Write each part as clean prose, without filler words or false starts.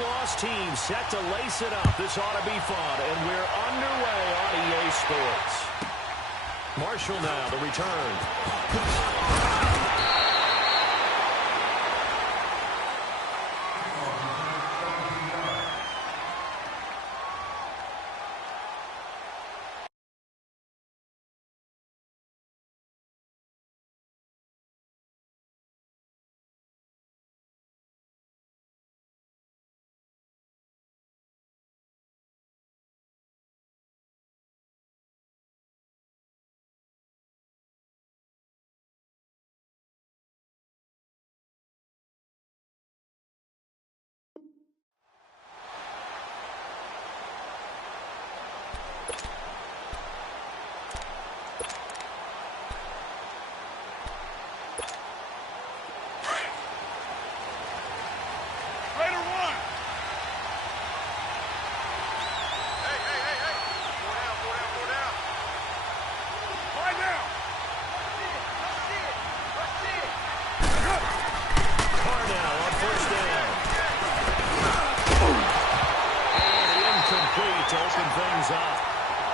win-loss team set to lace it up. This ought to be fun, and we're underway on EA Sports. Marshall now, the return. To open things up.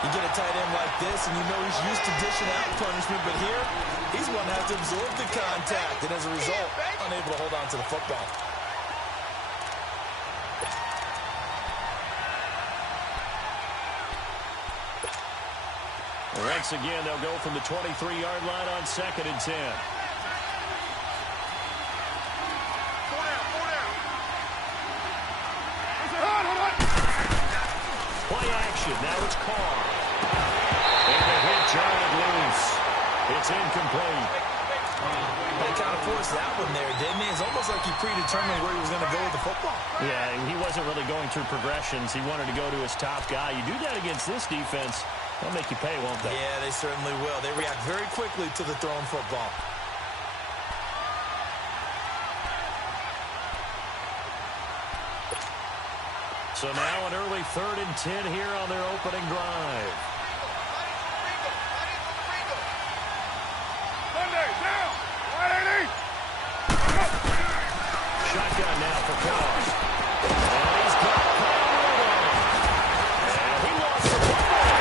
You get a tight end like this, and you know he's used to dishing out punishment, but here, he's one that has to absorb the contact, and as a result, unable to hold on to the football. Once again, they'll go from the 23-yard line on 2nd and 10. Play action. Now it's Carr. And the hit giant loose. It's incomplete. They kind of forced that one there, didn't they? It's almost like he predetermined where he was going to go with the football. Yeah, he wasn't really going through progressions. He wanted to go to his top guy. You do that against this defense, they'll make you pay, won't they? Yeah, they certainly will. They react very quickly to the thrown football. So now an early 3rd and 10 here on their opening drive. Shotgun now for Cross. And he's got Kyle. And he lost the football.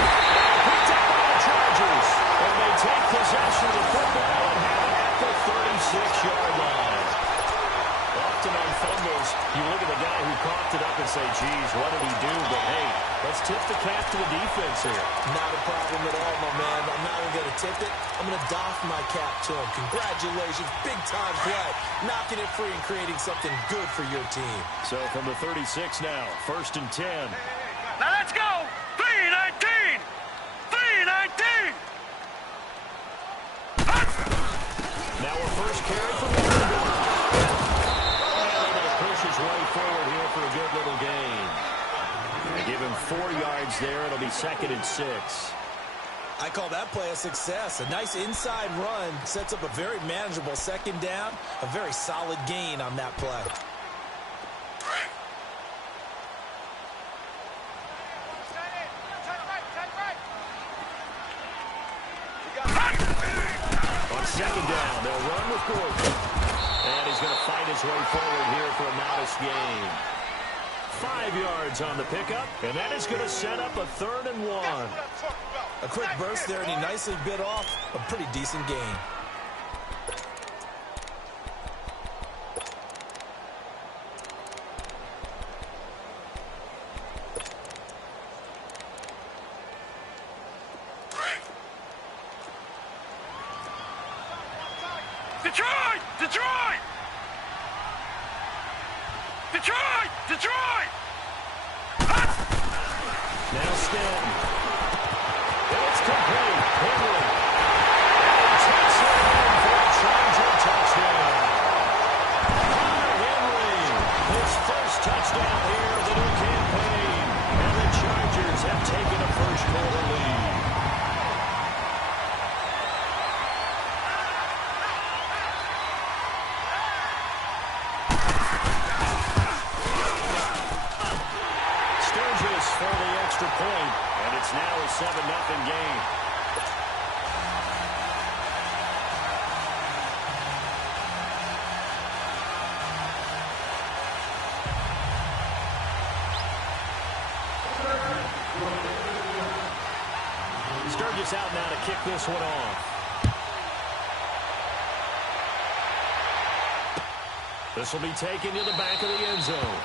Picked up by the Chargers. And they take possession of the football and have it at the 36-yard line. Often on fumbles, you look at the guy who coughed it up and say, geez, what did he do? But, hey, let's tip the cap to the defense here. Not a problem at all, my man. I'm not even going to tip it. I'm going to doff my cap to him. Congratulations. Big-time play. Knocking it free and creating something good for your team. So from the 36 now, 1st and 10. Now let's go. 3-19. 3-19. Now a first carry from the his way forward here for a good little gain. They give him 4 yards there. It'll be 2nd and 6. I call that play a success. A nice inside run sets up a very manageable 2nd down. A very solid gain on that play. On 2nd down, they'll run with Gordon. And he's going to fight his way forward here for a modest gain. 5 yards on the pickup, and that is going to set up a 3rd and 1. A quick burst there, and he nicely bit off a pretty decent gain. Detroit! Detroit! Detroit! Detroit! Now Stanton. And it's complete. Henry. And he takes it in for a Charger touchdown. Henry, his first touchdown here of the new campaign. And the Chargers have taken a first-quarter lead. For the extra point, and it's now a 7-0 game. Sturgis out now to kick this one off. This will be taken to the back of the end zone.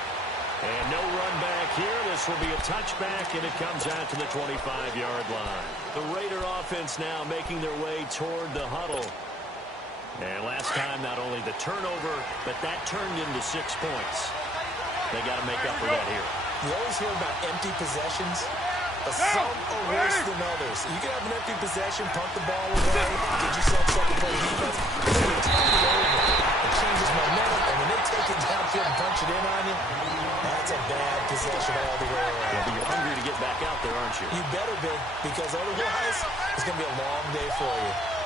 And no run back here. This will be a touchback, and it comes out to the 25-yard line. The Raider offense now making their way toward the huddle. And last time, not only the turnover, but that turned into 6 points. They got to make up for that here. You always hear about empty possessions. Some are worse than others. You can have an empty possession, punt the ball away, get yourself something to play defense. But when you turn it over, it changes momentum, and when they take it downfield and punch it in on you, that's a bad possession all the way around. Yeah, but you're hungry to get back out there, aren't you? You better be, because otherwise, it's going to be a long day for you.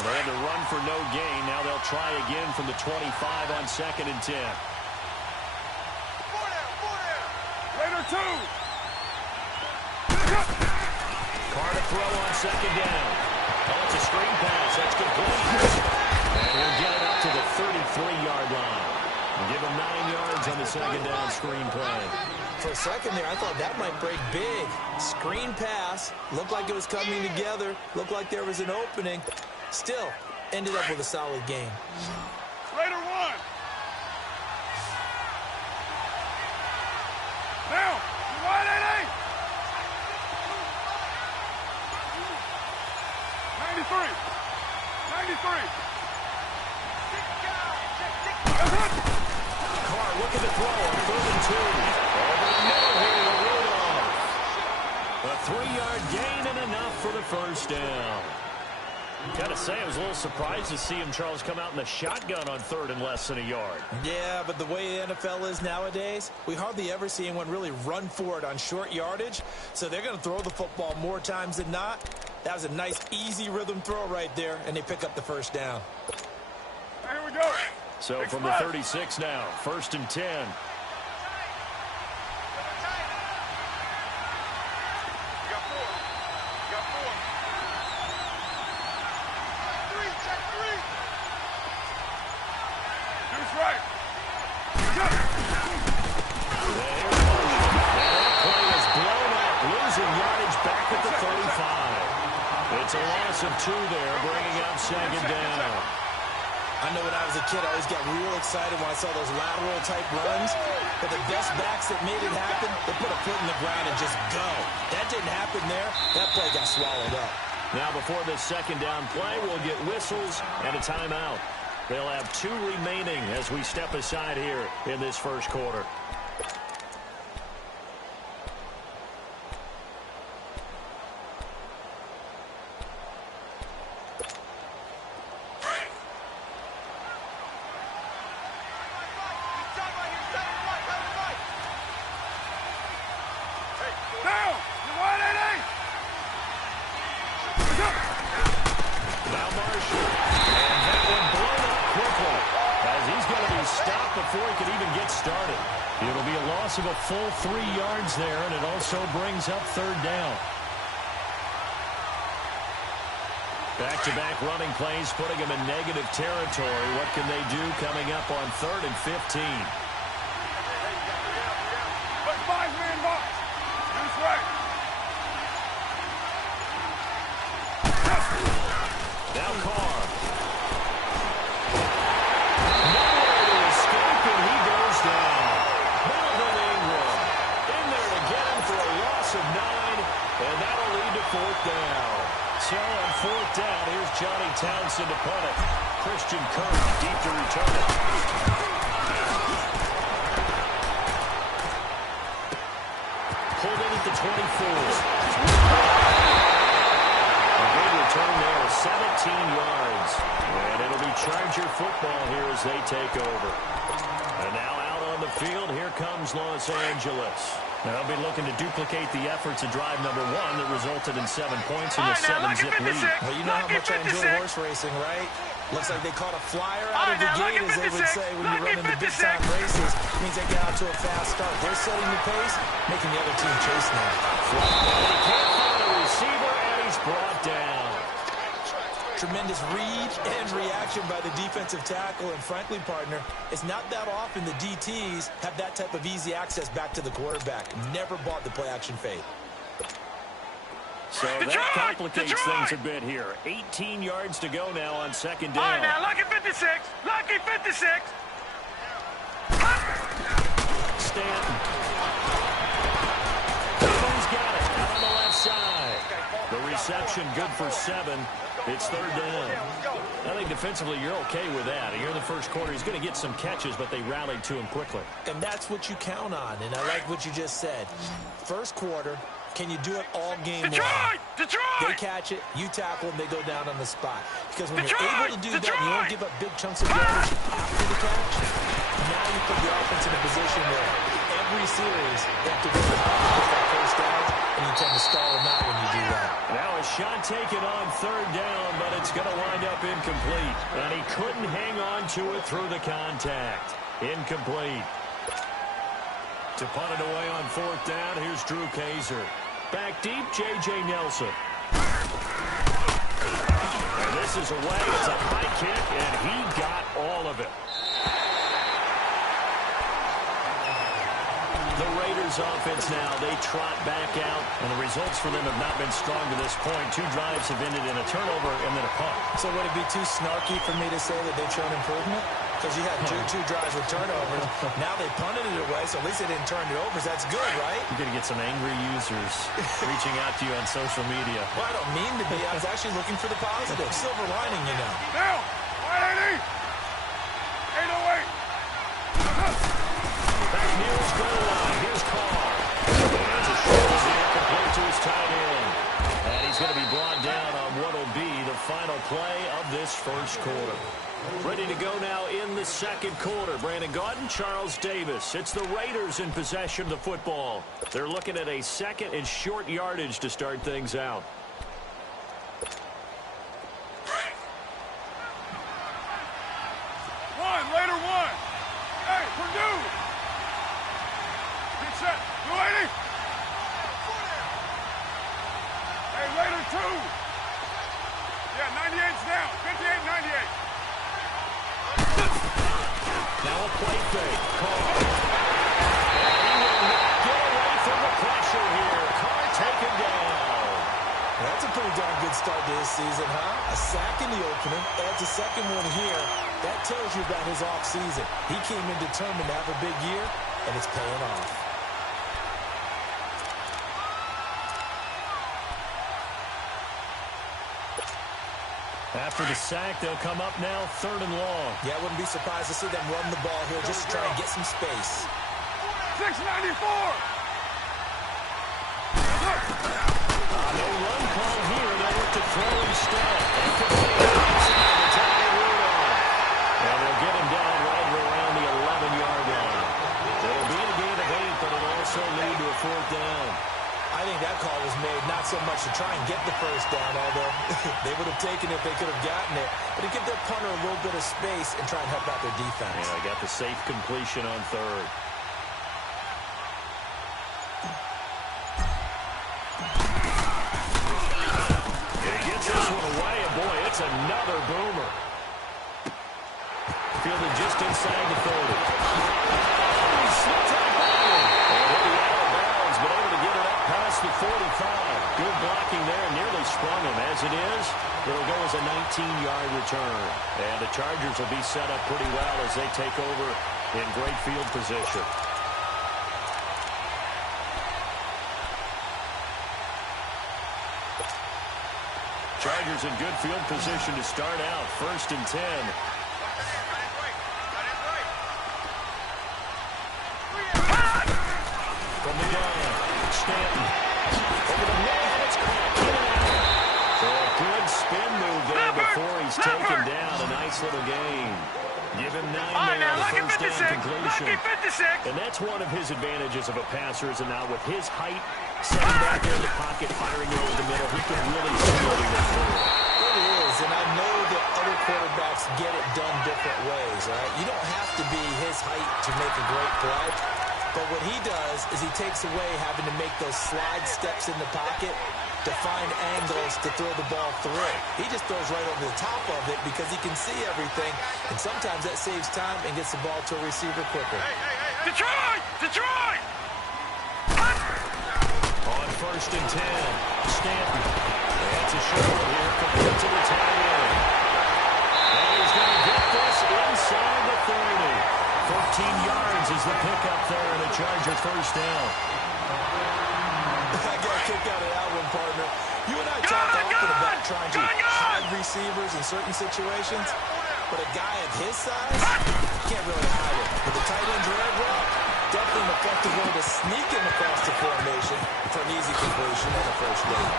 Well, they had to run for no gain. Now they'll try again from the 25 on 2nd and 10. Raider 2. Carr to throw on 2nd down. Oh, it's a screen pass. That's complete. And he'll get it up to the 33-yard line. Give him 9 yards on the 2nd down screen play. For a second there, I thought that might break big. Screen pass. Looked like it was coming together. Looked like there was an opening. Still, ended up with a solid game. Raider 1. Now, wide 88. 93. 93. Carr looking to throw on 3rd and 2. Over the middle here to Rudolph. A 3-yard gain and enough for the first down. Gotta say, I was a little surprised to see him, Charles, come out in the shotgun on 3rd and less than a yard. Yeah, but the way the NFL is nowadays, we hardly ever see anyone really run for it on short yardage. So they're going to throw the football more times than not. That was a nice, easy rhythm throw right there, and they pick up the first down. Here we go. So from the 36 now, 1st and 10. It's a loss of 2 there, bringing up 2nd down. I know when I was a kid, I always got real excited when I saw those lateral-type runs. But the best backs that made it happen, they put a foot in the ground and just go. That didn't happen there. That play got swallowed up. Now before this 2nd down play, we'll get whistles and a timeout. They'll have 2 remaining as we step aside here in this first quarter. Of a full 3 yards there, and it also brings up 3rd down. Back-to-back running plays, putting them in negative territory. What can they do coming up on 3rd and 15? Put 5-man box. That's right. Now Carr. Nowhere to escape, and he goes down. Of 9, and that'll lead to 4th down. So on 4th down, here's Johnny Townsend to punt it. Christian Kirk deep to return it. Pulled in at the 24. A good return there, 17 yards. And it'll be Charger football here as they take over. And now out on the field, here comes Los Angeles. Now they'll be looking to duplicate the efforts of drive number 1 that resulted in 7 points in the 7-zip lead. Well, you know how much I enjoy horse racing, right? Looks like they caught a flyer out of the gate, as they would say when you run into big-time races. It means they get out to a fast start. They're setting the pace, making the other team chase now. He can't find a receiver, and he's brought down. Tremendous read and reaction by the defensive tackle. And frankly, partner, it's not that often the DTs have that type of easy access back to the quarterback. Never bought the play-action fade. So that complicates things a bit here. 18 yards to go now on second down. All right, now, lucky 56. Lucky 56. Stanton. He's got it out on the left side. The reception good for 7. It's third down. I think defensively you're okay with that. Here in the first quarter, he's going to get some catches, but they rallied to him quickly. And that's what you count on, and I like what you just said. First quarter, can you do it all game long? Detroit! They catch it, you tackle them, they go down on the spot. Because when you're able to do that, you don't give up big chunks of yardage after the catch. Now you put the offense in a position where every series they have to work hard to get that first down, and you tend to stall them out when you do that. Now a shot taken on third down, but it's going to wind up incomplete. And he couldn't hang on to it through the contact. Incomplete. To punt it away on fourth down, here's Drew Kaiser. Back deep, J.J. Nelson. And this is away. It's a high kick, and he got all of it. The Raiders offense now, they trot back out, and the results for them have not been strong to this point. 2 drives have ended in a turnover and then a punt. So would it be too snarky for me to say that they've shown improvement? Because you had two drives with turnovers. Now they punted it away, so at least they didn't turn it over. So that's good, right? You're going to get some angry users reaching out to you on social media. Well, I don't mean to be. I was actually looking for the positive. Silver lining, you know. Now, 180. 808. Back near his goal line. Here's Carr. There's a short incomplete to his tight end. And he's going to be brought down on what will be the final play of this first quarter. Ready to go now in the second quarter. Brandon Gaudin, Charles Davis. It's the Raiders in possession of the football. They're looking at a second and short yardage to start things out. Later one. Hey, Purdue. Get set. 280. Hey, later two. Yeah, 98's down. 58, 98. Now a play fake. Carr. He will not get away from the pressure here. Carr taken down. That's a pretty darn good start to this season, huh? A sack in the opener, adds a second one here. That tells you about his offseason. He came in determined to have a big year, and it's paying off. After the sack, they'll come up now third and long. Yeah, I wouldn't be surprised to see them run the ball here just to try and get some space. 694. No run call here. They'll look to throw instead. And they'll get him down right around the 11-yard line. It'll be a gain of 8, but it'll also lead to a fourth down. I think that call was made not so much to try and get the first down, although they would have taken it if they could have gotten it, but to give their punter a little bit of space and try and help out their defense. Yeah, I got the safe completion on third. He gets this one away, and boy, it's another boomer. Fielded just inside the 30. He slipped out backward. And he'll be out of bounds, but able to get it up past the 45. Good blocking there, nearly sprung him. As it is, it'll go as a 19-yard return. And the Chargers will be set up pretty well as they take over in great field position. Chargers in good field position to start out. 1st and 10. From the gun, Stanton. Over the middle, it's caught. So a good spin move there before he's taken down. A nice little gain. Give him 9 there on the first down completion. And that's one of his advantages of a passer, is now with his height, setting back there in the pocket, firing over the middle, he can really see what he was doing. It is, and I know that other quarterbacks get it done different ways, right? You don't have to be his height to make a great play. But what he does is he takes away having to make those slide steps in the pocket. to find angles to throw the ball through. He just throws right over the top of it because he can see everything, and sometimes that saves time and gets the ball to a receiver quicker. Detroit! Detroit! On 1st and 10, Stanton. That's a short here compared to the tight end. And he's going to get this inside the 30. 14 yards is the pickup there, and a Charger first down. I got a kick out of that one, partner. You and I talk often about trying to hide receivers in certain situations, but a guy of his size can't really hide it. With the tight end drag route, definitely an effective way to sneak him across the formation for an easy completion and a first down.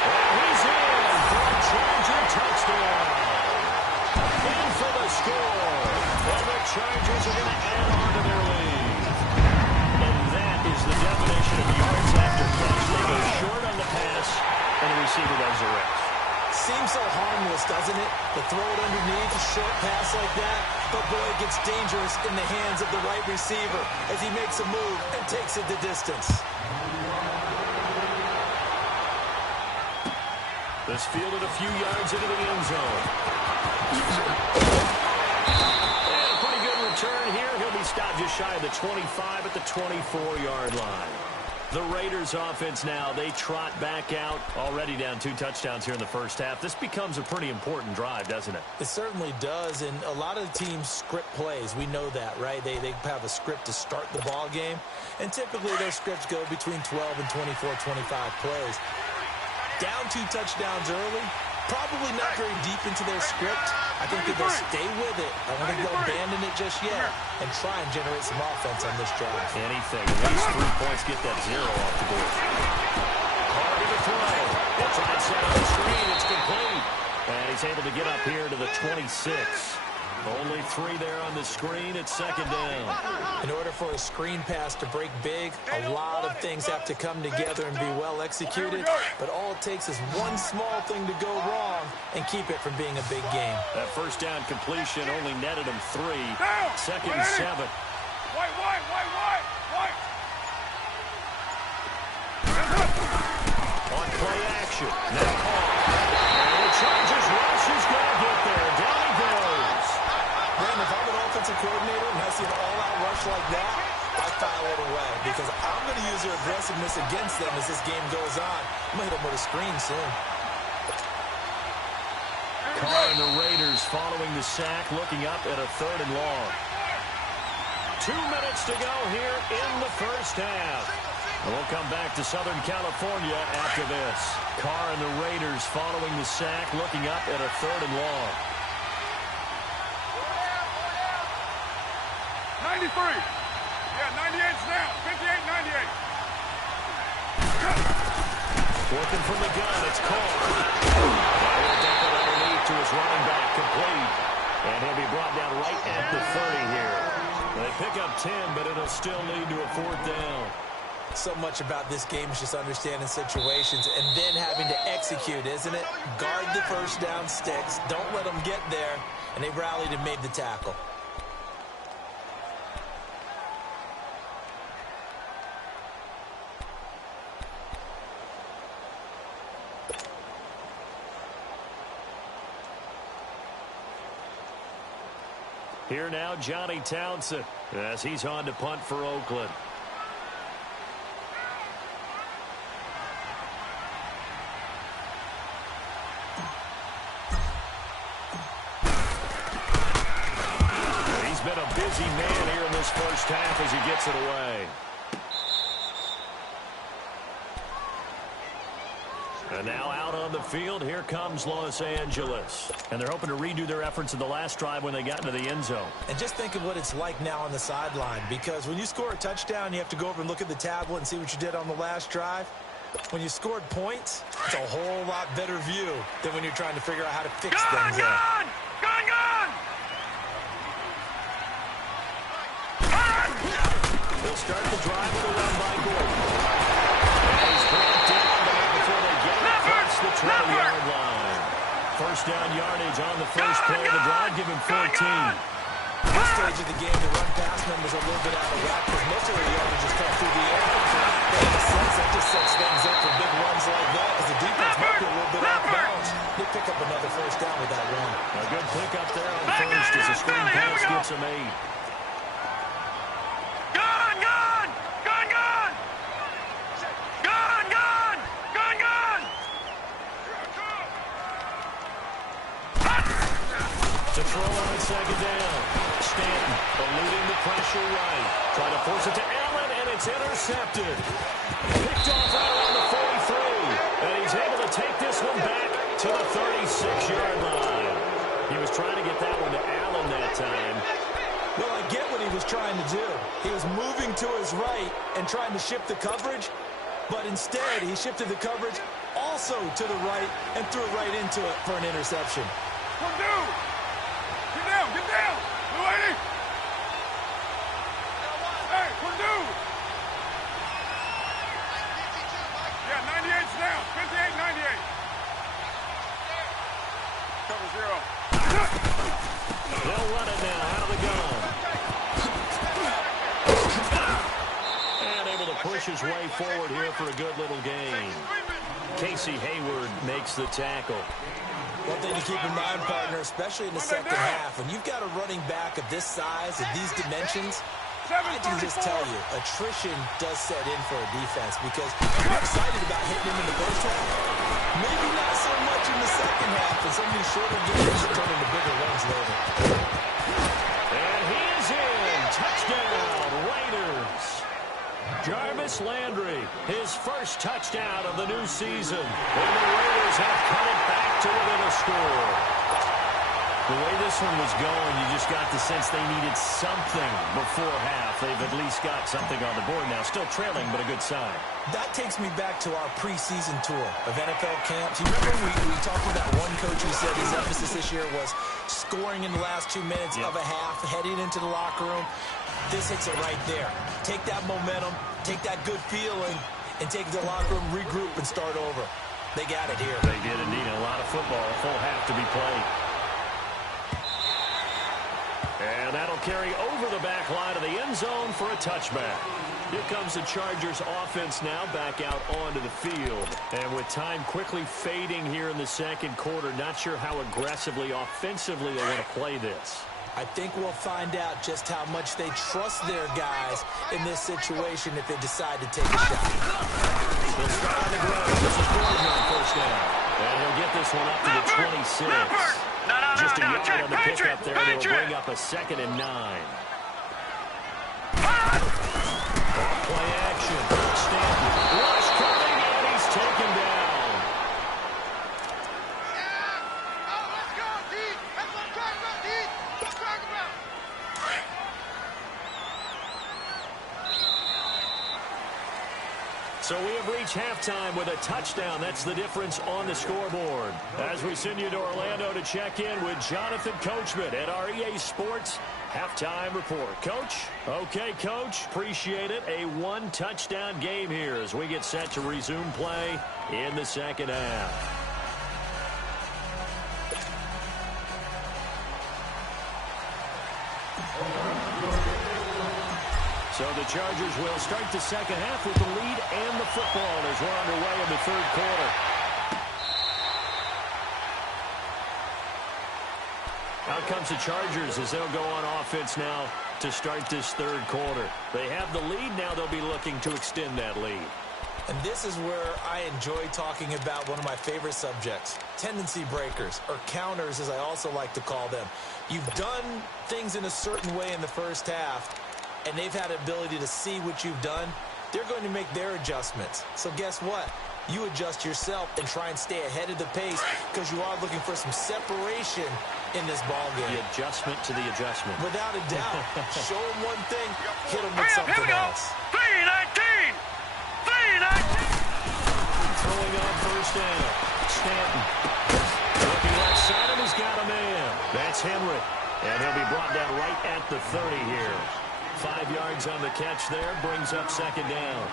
And he's in for a Charger touchdown. In for the score. And the Chargers are going to add on to their lead. And that is the definition of yards after catch. They go short on the pass, and the receiver does the rest. Seems so harmless, doesn't it? To throw it underneath, a short pass like that. But boy, it gets dangerous in the hands of the right receiver as he makes a move and takes it the distance. This fielded a few yards into the end zone. And a pretty good return here. He'll be stopped just shy of the 25 at the 24-yard line. The Raiders offense now, they trot back out, already down 2 touchdowns here in the first half. This becomes a pretty important drive, doesn't it? It certainly does, and a lot of the teams script plays. We know that, right? They have a script to start the ball game, and typically those scripts go between 12 and 24, 25 plays. Down 2 touchdowns early, probably not very deep into their script. I think that they'll stay with it. I don't think they'll abandon it just yet and try and generate some offense on this drive. Anything. At least 3 points, get that 0 off the board. Hard to throw. It's outside of the screen. It's complete. And he's able to get up here to the 26. Only 3 there on the screen. It's 2nd down. In order for a screen pass to break big, a lot of things have to come together and be well executed. But all it takes is one small thing to go wrong and keep it from being a big game. That first down completion only netted him 3. 2nd and 7. White! On play action. Now call. And the Chargers rush is going to get there. Down he goes. Brandon, if I'm an offensive coordinator and I see an all-out rush like that, I file it away because I'm going to use their aggressiveness against them as this game goes on. I'm going to hit them with a screen soon. Carr and the Raiders following the sack, looking up at a 3rd and long. 2 minutes to go here in the first half. And we'll come back to Southern California after this. Carr and the Raiders following the sack, looking up at a 3rd and long. 93. Yeah, 98's down. 58, 98. Working from the gun, it's Carr. He'll dump it underneath to his running back, complete. And he'll be brought down right at the 30 here. They pick up 10, but it'll still lead to a 4th down. So much about this game is just understanding situations and then having to execute, isn't it? Guard the first down sticks. Don't let them get there. And they rallied and made the tackle. Here now, Johnny Townsend, as he's on to punt for Oakland. He's been a busy man here in this first half as he gets it away. And now out on the field, here comes Los Angeles. And they're hoping to redo their efforts in the last drive when they got into the end zone. And just think of what it's like now on the sideline, because when you score a touchdown, you have to go over and look at the tablet and see what you did on the last drive. When you scored points, it's a whole lot better view than when you're trying to figure out how to fix things there. Gun! They'll start the drive with a run by Gordon. And he's brought down, but not before they get it across the 20-yard line. First down yardage on the first play of the drive, give him 14. This stage of the game, the run-pass numbers are a little bit out of whack because most of their yardage just come through the air. But in a sense, that just sets things up for big runs like that because the defense might be a little bit off balance. They pick up another first down with that run. A good pickup there on first as the screen pass gets him 8. To throw on second down. Stanton eluding the pressure right. Trying to force it to Allen, and it's intercepted. Picked off right around the 43. And he's able to take this one back to the 36-yard line. He was trying to get that one to Allen that time. Well, I get what he was trying to do. He was moving to his right and trying to shift the coverage, but instead he shifted the coverage also to the right and threw it right into it for an interception. Get down! Get down! Blue lady! Hey, Purdue! Yeah, 98's down. 58, 98. Cover 0. They'll run it now out of the gun. And able to push his way forward here for a good little gain. Casey Hayward makes the tackle. One thing to keep in mind, partner, especially in the second half, when you've got a running back of this size, of these dimensions, I can just tell you, attrition does set in for a defense because you're excited about hitting him in the first half. Maybe not so much in the second half, and some of these shorter games turn into bigger runs later. And he is in. Touchdown, Raiders. Jarvis Landry, his first touchdown of the new season. And the Raiders have cut it back to within a score. The way this one was going, you just got the sense they needed something before half. They've at least got something on the board now. Still trailing, but a good sign. That takes me back to our preseason tour of NFL camps. You remember we talked about one coach who said his emphasis this year was scoring in the last 2 minutes of a half, heading into the locker room. This hits it right there. Take that momentum, take that good feeling, and take it to the locker room, regroup, and start over. They got it here. They did indeed. A lot of football, a full half to be played. And that'll carry over the back line of the end zone for a touchback. Here comes the Chargers offense now back out onto the field. And with time quickly fading here in the second quarter, not sure how aggressively, offensively they want to play this. I think we'll find out just how much they trust their guys in this situation if they decide to take a shot. They'll start on the ground. This is Gordon on first down. And he'll get this one up to the 26. Just a yard on the pickup there. They'll bring up a 2nd and 9. Play action. Stanton. Rush coming, and he's taken down. So we have reached halftime with a touchdown. That's the difference on the scoreboard. As we send you to Orlando to check in with Jonathan Coachman at our EA Sports Halftime Report. Coach? Okay, Coach. Appreciate it. A one-touchdown game here as we get set to resume play in the second half. So the Chargers will start the second half with the lead and the football as we're underway in the third quarter. Out comes the Chargers as they'll go on offense now to start this third quarter. They have the lead. Now they'll be looking to extend that lead. And this is where I enjoy talking about one of my favorite subjects, tendency breakers, or counters as I also like to call them. You've done things in a certain way in the first half, and they've had the ability to see what you've done. They're going to make their adjustments. So guess what? You adjust yourself and try and stay ahead of the pace because you are looking for some separation in this ball game. The adjustment to the adjustment. Without a doubt. Show them one thing, hit them with something else. 3-19! 3-19! Throwing on first down. Stanton. Looking left side, and he's got a man. That's Henry. And he'll be brought down right at the 30 here. 5 yards on the catch there. Brings up second down.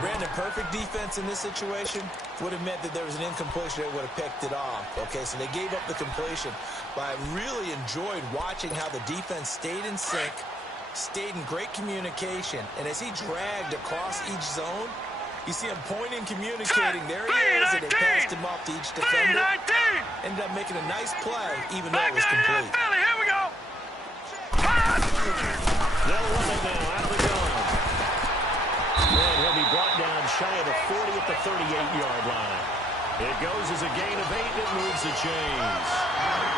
Brandon, perfect defense in this situation would have meant that there was an incompletion that would have picked it off. Okay, so they gave up the completion. But I really enjoyed watching how the defense stayed in sync, stayed in great communication. And as he dragged across each zone, you see him pointing, communicating. There he is, and they passed him off to each defender. Ended up making a nice play, even though it was complete. Here we go. They'll run it now out of the gun. And he'll be brought down shy of the 40 at the 38-yard line. It goes as a gain of 8. It moves the chains.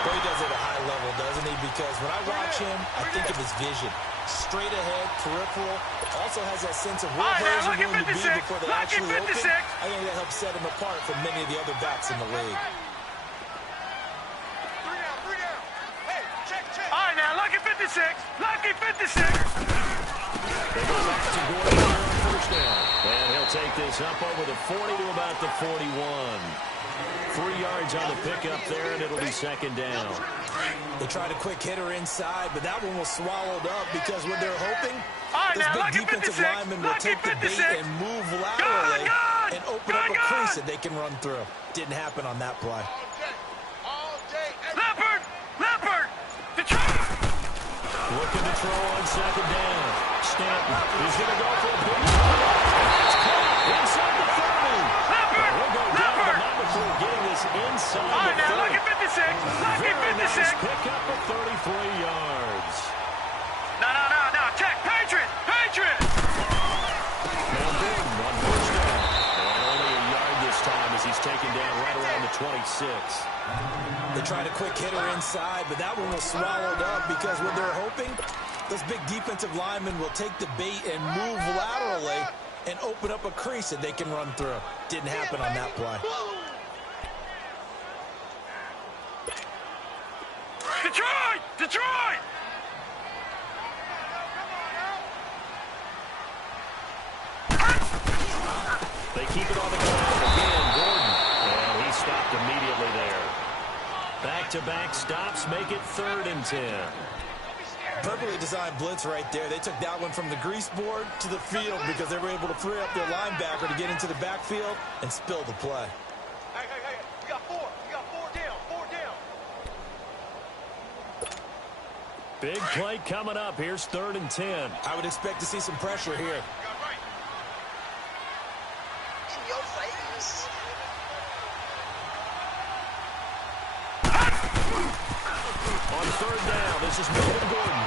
Boy, he does it at a high level, doesn't he? Because when I watch him, I think of his vision. Straight ahead, peripheral. Also has that sense of where players are going to be before they actually open. I think that helps set him apart from many of the other backs in the league. All right, now, lucky 56. Lucky 56. They go back to Gordon on first down. And he'll take this up over the 40 to about the 41. 3 yards on the pickup there, and it'll be second down. They tried a quick hitter inside, but that one was swallowed up because what they're hoping, this big defensive lineman will take the bait and move laterally and open up a crease that they can run through. Didn't happen on that play. Leopard! Leopard! Detroit! Looking to throw on second down. Stanton is going to go for a big run. It's caught inside the 30. Leopard! We'll go down, but not before getting this inside All right, the now, 30. lucky 56. Lucky Very 56. nice pickup of 33 yards. No. Check. Patriot! Patriot! Now Gordon on first down. And only a yard this time as he's taken down right around the 26. They tried a quick hitter inside, but that one was swallowed up because what they're hoping, those big defensive linemen will take the bait and move laterally and open up a crease that they can run through. Didn't happen on that play. Detroit! Detroit! They keep it on the ground again, Gordon. And he stopped immediately there. Back-to-back stops make it 3rd and 10. Perfectly designed blitz right there. They took that one from the grease board to the field because they were able to free up their linebacker to get into the backfield and spill the play. Hey, we got 4. We got 4 down. 4 down. Big play coming up. Here's 3rd and 10. I would expect to see some pressure here. In your face. On 3rd down, this is Melvin Gordon.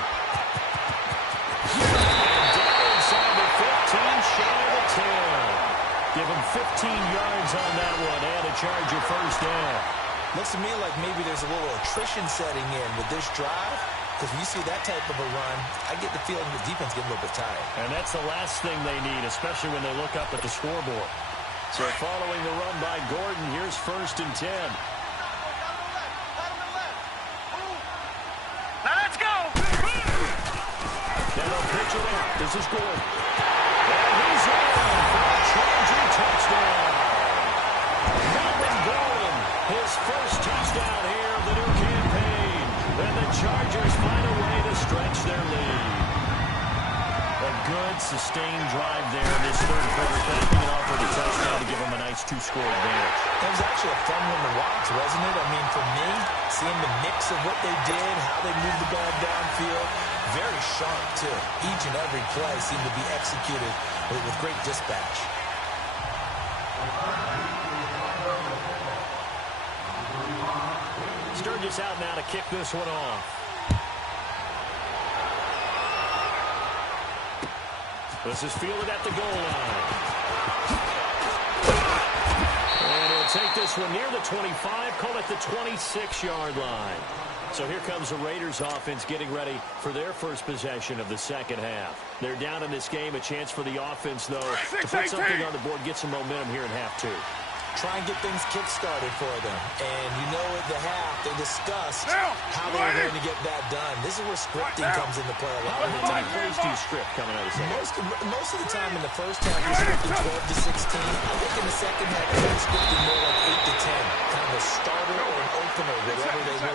And down inside the 15, shy of the 10. Give him 15 yards on that one and a Charger first down. Looks to me like maybe there's a little attrition setting in with this drive, because when you see that type of a run, I get the feeling the defense getting a little bit tired. And that's the last thing they need, especially when they look up at the scoreboard. So following the run by Gordon, here's 1st and 10. Now let's go! Now they'll pitch it out. This is Gordon. And he's in for a Charger touchdown. Melvin Gordon, his first touchdown here of the new campaign. And the Chargers find a way to stretch their lead. A good, sustained drive there in this 3rd quarter, capping it off with a touchdown to give them a nice 2-score advantage. It was actually a fun one to watch, wasn't it? I mean, for me, seeing the mix of what they did, how they moved the ball downfield, very sharp, too. Each and every play seemed to be executed with great dispatch. Sturgis out now to kick this one off. This is fielded at the goal line. And he'll take this one near the 25, call it the 26-yard line. So here comes the Raiders offense getting ready for their first possession of the second half. They're down in this game. A chance for the offense, though, to put something on the board, get some momentum here in half 2. try and get things kick-started for them. And you know at the half, they discussed how they were going to get that done. This is where scripting comes into play a lot of the time. How many plays do you script coming out of the second? Most of the time in the first half, you're scripting 12 to 16. I think in the second half, you're scripting more like 8 to 10. Kind of a starter or an opener,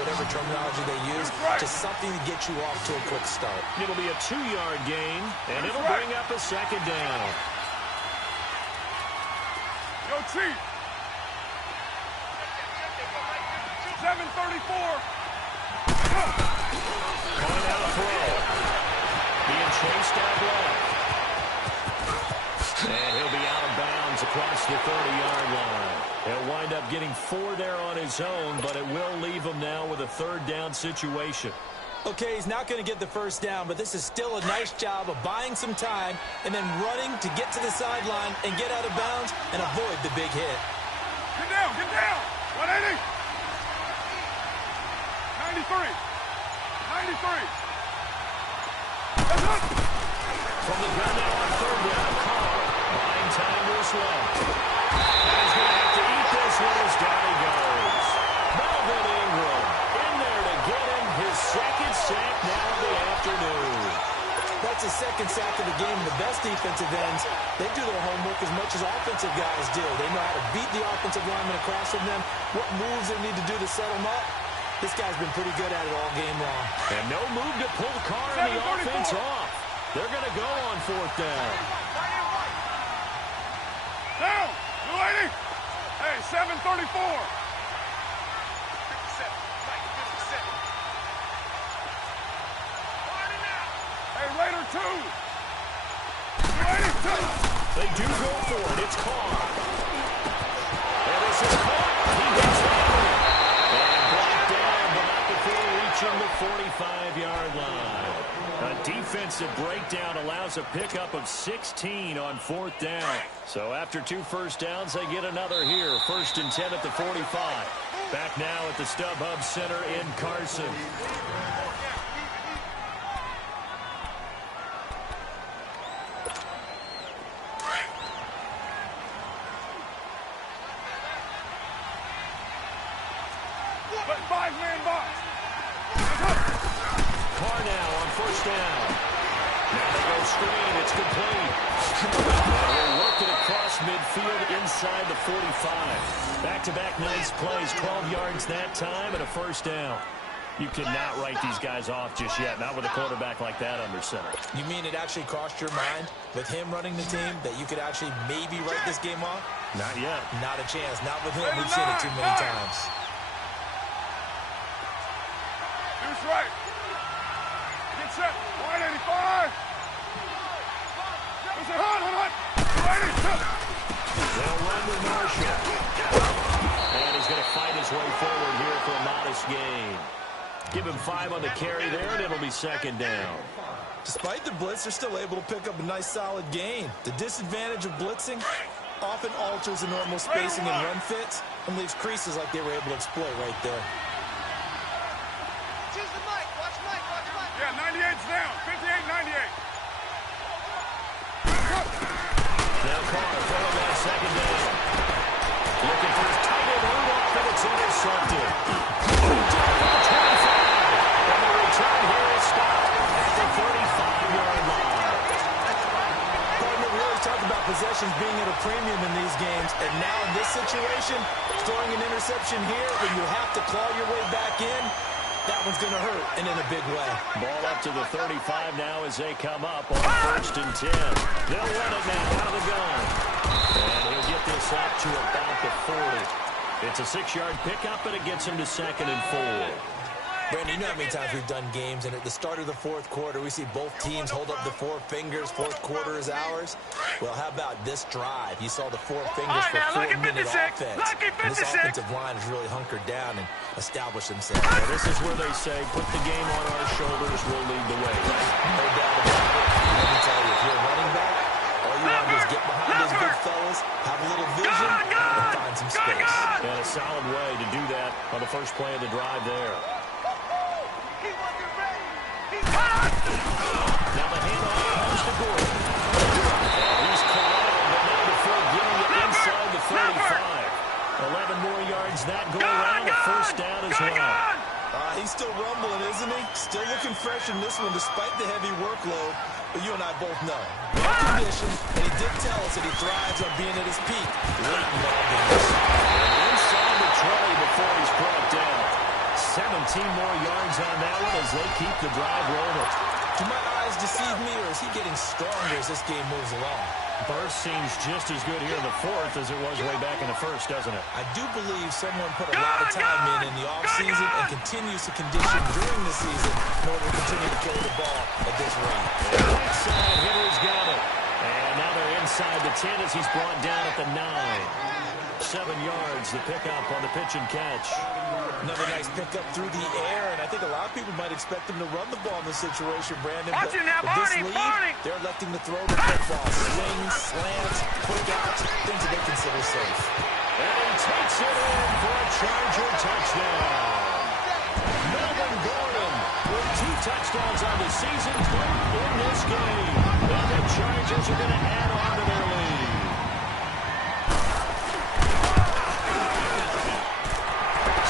whatever terminology they use, just something to get you off to a quick start. It'll be a 2-yard gain, and it'll bring up a second down. Yo, Chief. 7:34. Coming out of throw. Being chased out left. And he'll be out of bounds across the 30-yard line. He'll wind up getting 4 there on his own, but it will leave him now with a 3rd down situation. Okay, he's not going to get the first down, but this is still a nice job of buying some time and then running to get to the sideline and get out of bounds and avoid the big hit. Get down, get down. 180. 93. 93. That's up. From the gun now on 3rd down, Carr buying time to his left. And he's going to have to eat this one as down he goes. Melvin Ingram in there to get him his 2nd sack now of the afternoon. That's his 2nd sack of the game. The best defensive ends, they do their homework as much as offensive guys do. They know how to beat the offensive linemen across from them, what moves they need to do to set them up. This guy's been pretty good at it all game long. And no move to pull Carr and the offense off. They're going to go on 4th down. Down. 280. Hey, 7:34. Hey, Raider 2. 282. They do go for it. It's Carr. And this is caught. He gets that one. And blocked down, but not before reaching the 45-yard line. A defensive breakdown allows a pickup of 16 on 4th down. So after 2 first downs, they get another here. 1st and 10 at the 45. Back now at the StubHub Center in Carson. Five-man box. Carr now on 1st down. Now they go screen. It's complete. They'll work it across midfield inside the 45. Back-to-back nice plays. 12 yards that time and a 1st down. You cannot write these guys off just yet. Not with a quarterback like that under center. You mean it actually crossed your mind with him running the team that you could actually maybe write this game off? Not yet. Not a chance. Not with him. We've seen it too many times. Deuce right. Get set. 185. There's a hot. 282. They'll run with Marshall. And he's going to fight his way forward here for a modest gain. Give him 5 on the carry there, and it'll be 2nd down. Despite the blitz, they're still able to pick up a nice, solid gain. The disadvantage of blitzing often alters the normal spacing and run fits and leaves creases like they were able to exploit right there. Choose the mic. Watch mic. Watch mic. Yeah, 98's down. 58, 98. Now Carr throwing that 2nd down. Looking for his tight end Rudolph, and it's intercepted. And the return here is stopped at the 35-yard line. Partner, we always talk about possessions being at a premium in these games, and now in this situation, throwing an interception here when you have to claw your way back in, that one's going to hurt, and in a big way. Ball up to the 35 now as they come up on 1st and 10. They'll run it now out of the gun. And he'll get this up to about the 40. It's a 6-yard pickup, and it gets him to 2nd and 4. Brandon, you know how many times we've done games, and at the start of the 4th quarter, we see both teams hold up the 4 fingers, 4th quarter is ours. Well, how about this drive? You saw the 4 fingers for 4-minute offense. And this offensive line has really hunkered down and established themselves. Well, this is where they say, put the game on our shoulders, we'll lead the way. No doubt about it. Let me tell you, if you're a running back, all you want to do is get behind those big fellas, have a little vision, and find some space. And a solid way to do that on the first play of the drive there. Now the handoff comes to Gordon. He's corralled, but not before getting it inside the 35. interception in this one despite the heavy workload, but you and I both know. No condition, and he did tell us that he thrives on being at his peak late in ball games. Inside the 20 before he's brought down. 17 more yards on that one as they keep the drive rolling. Do my eyes deceive me, or is he getting stronger as this game moves along? Burst seems just as good here in the fourth as it was way back in the first, doesn't it? I do believe someone put a lot of time in the offseason and continues to condition during the season in order to continue to carry the ball at this rate. Right side hitter's got it. And now they're inside the 10 as he's brought down at the 9. 7 yards, the pickup on the pitch and catch. Another nice pickup through the air, and I think a lot of people might expect him to run the ball in this situation, Brandon. But Watch it now, with this Barney, lead, Barney. they're electing to throw the football. Swings, slants, quick outs, things that they consider safe. And he takes it in for a Charger touchdown. Melvin Gordon with 2 touchdowns on the season, 3 in this game. And the Chargers are going to add on to their lead.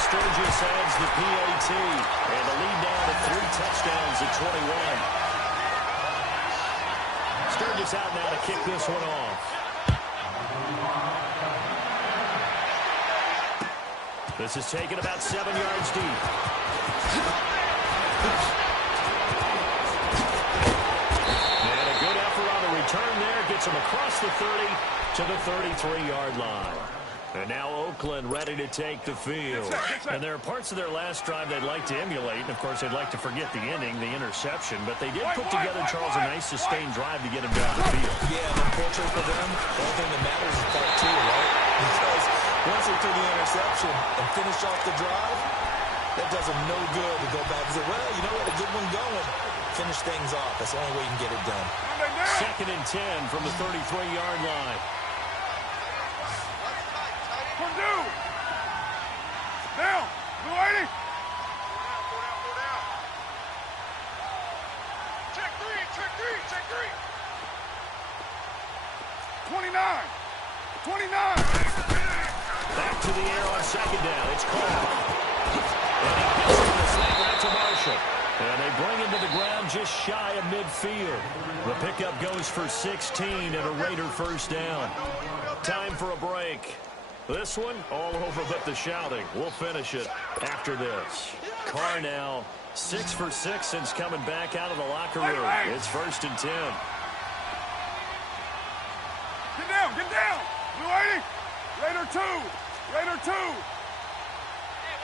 Sturgis adds the PAT, and the lead down to 3 touchdowns at 21. Sturgis out now to kick this one off. This is taken about 7 yards deep. And a good effort on the return there. Gets him across the 30 to the 33-yard line. And now Oakland ready to take the field. And there are parts of their last drive they'd like to emulate. And, of course, they'd like to forget the inning, the interception. But they did put together, Charles, a nice sustained drive to get him down the field. Yeah, and unfortunately for them, the only thing that matters is part 2, right? Because once they threw the interception and finish off the drive, that does them no good to go back and say, well, you know what, a good one going. Finish things off. That's the only way you can get it done. 2nd and 10 from the 33-yard line. Purdue! Down! Blue 80! Check 3! 29! Back to the air on 2nd down. It's called. And he gets him the snap right to Marshall. And they bring him to the ground just shy of midfield. The pickup goes for 16 and a Raider first down. Time for a break. This one, all over but the shouting. We'll finish it after this. Carr now 6 for 6 since coming back out of the locker room. It's 1st and 10. Get down! Blue 80! Raider 2! Hey,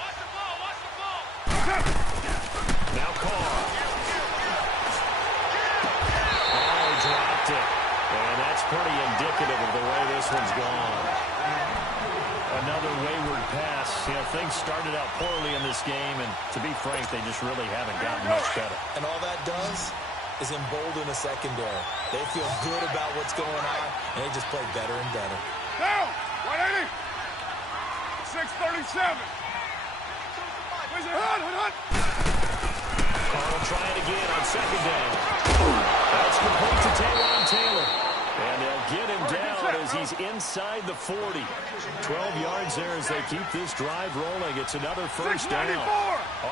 watch the ball! Now Carr. Oh, dropped it. And that's pretty indicative of the way this one's gone. Another wayward pass. You know, things started out poorly in this game, and to be frank, they just really haven't gotten much better. And all that does is embolden the secondary. They feel good about what's going on, and they just play better and better. Down! 180! 637! Where's your hunt? Carr will try it again on 2nd down. That's complete to Taylor. And they'll get him down as he's inside the 40. 12 yards there as they keep this drive rolling. It's another first down.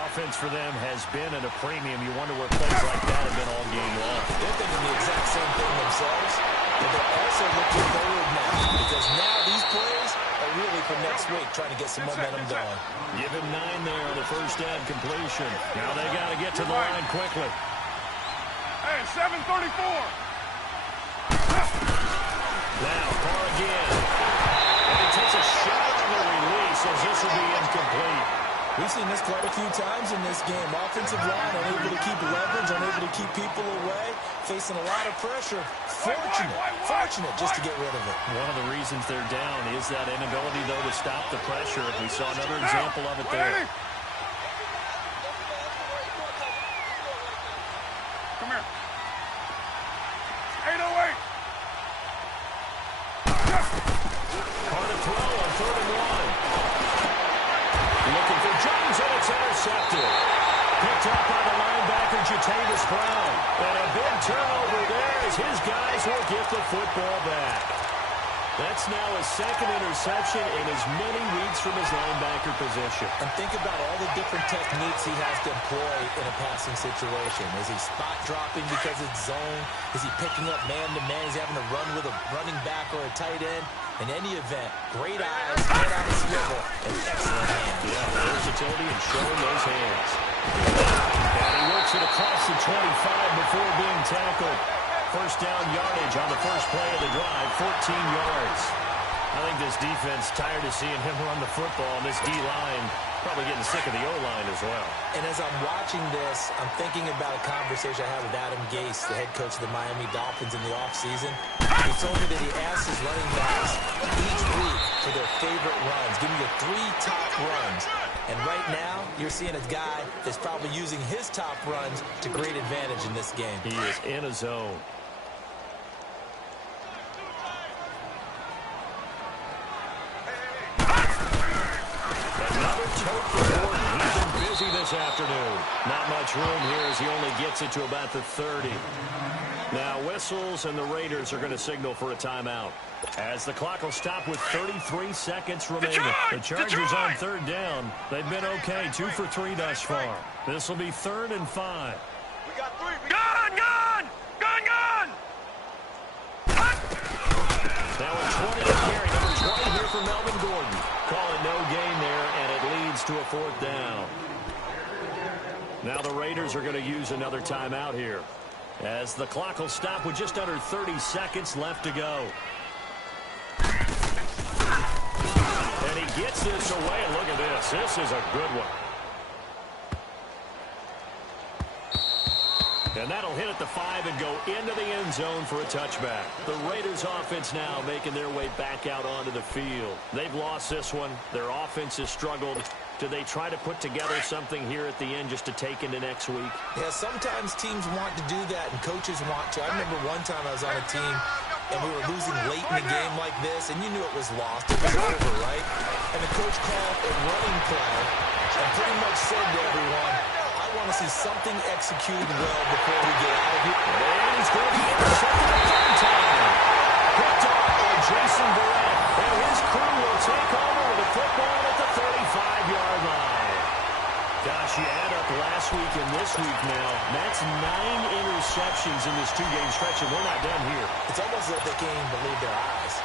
Offense for them has been at a premium. You wonder where plays like that have been all game long. They're thinking the exact same thing themselves, but they're also looking forward now because now these plays are really for next week, trying to get some momentum going. Give him 9 there on the first down completion. Now they got to get to the line quickly. Hey, 734! Now, Carr again. And he takes a shot on the release as this will be incomplete. We've seen this quite a few times in this game. Offensive line unable to keep leverage, unable to keep people away, facing a lot of pressure. Fortunate just to get rid of it. One of the reasons they're down is that inability, though, to stop the pressure. We saw another example of it there. Come here. 808. Carr to throw on 3rd and 1. Looking for Jones, and it's intercepted. Picked up by the linebacker, Jatavis Brown. And a big turnover there as his guys will get the football back. That's now his second interception in as many weeks from his linebacker position. And think about all the different techniques he has to employ in a passing situation. Is he spot dropping because it's zone? Is he picking up man-to-man? Is he having to run with a running back or a tight end? In any event, great eyes, head on a swivel, and excellent hands. Yeah, versatility and showing those hands. And he works it across the 25 before being tackled. First down yardage on the first play of the drive, 14 yards. I think this defense tired of seeing him run the football, and this D-line probably getting sick of the O-line as well. And as I'm watching this, I'm thinking about a conversation I had with Adam Gase, the head coach of the Miami Dolphins in the offseason. He told me that he asked his running backs each week for their favorite runs. Give me your 3 top runs. And right now, you're seeing a guy that's probably using his top runs to great advantage in this game. He is in a zone. Another tote for Gordon. He's been busy this afternoon. Not much room here as he only gets it to about the 30. Now whistles and the Raiders are going to signal for a timeout. As the clock will stop with 33 seconds remaining. The Chargers on third down. They've been okay, 2 for 3 thus far. This will be 3rd and 5. We got 3. Gun! Gun! Gun! Gun! Now a 20 carry, number 20 here for Melvin Gordon. Call it no gain there, and it leads to a 4th down. Now the Raiders are going to use another timeout here, as the clock will stop with just under 30 seconds left to go. And he gets this away. Look at this. This is a good one. And that'll hit at the 5 and go into the end zone for a touchback. The Raiders offense now making their way back out onto the field. They've lost this one. Their offense has struggled. Do they try to put together something here at the end just to take into next week? Yeah, sometimes teams want to do that and coaches want to. I remember one time I was on a team and we were losing late in the game like this, and you knew it was lost. It was over, right? And the coach called a running play and pretty much said to everyone, I want to see something executed well before we get out of here. And he's going to be intercepted a 3rd time. Picked off by Jason Verrett. And his crew will take over with the football at the 35-yard line. Gosh, you add up last week and this week now. That's 9 interceptions in this 2-game stretch, and we're not done here. It's almost like they can't even believe their eyes.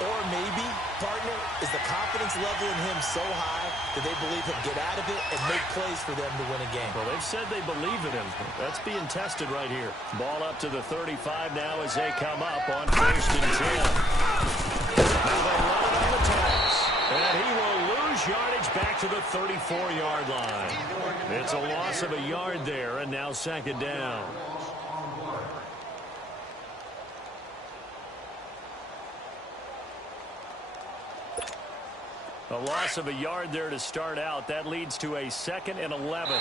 Or maybe, partner, is the confidence level in him so high that they believe he'll get out of it and make plays for them to win a game. Well, they've said they believe in him. That's being tested right here. Ball up to the 35 now as they come up on 1st and 10. Now they run it on the toss. And he will lose yardage back to the 34-yard line. It's a loss of a yard there, and now 2nd down. A loss of a yard there to start out. That leads to a 2nd and 11.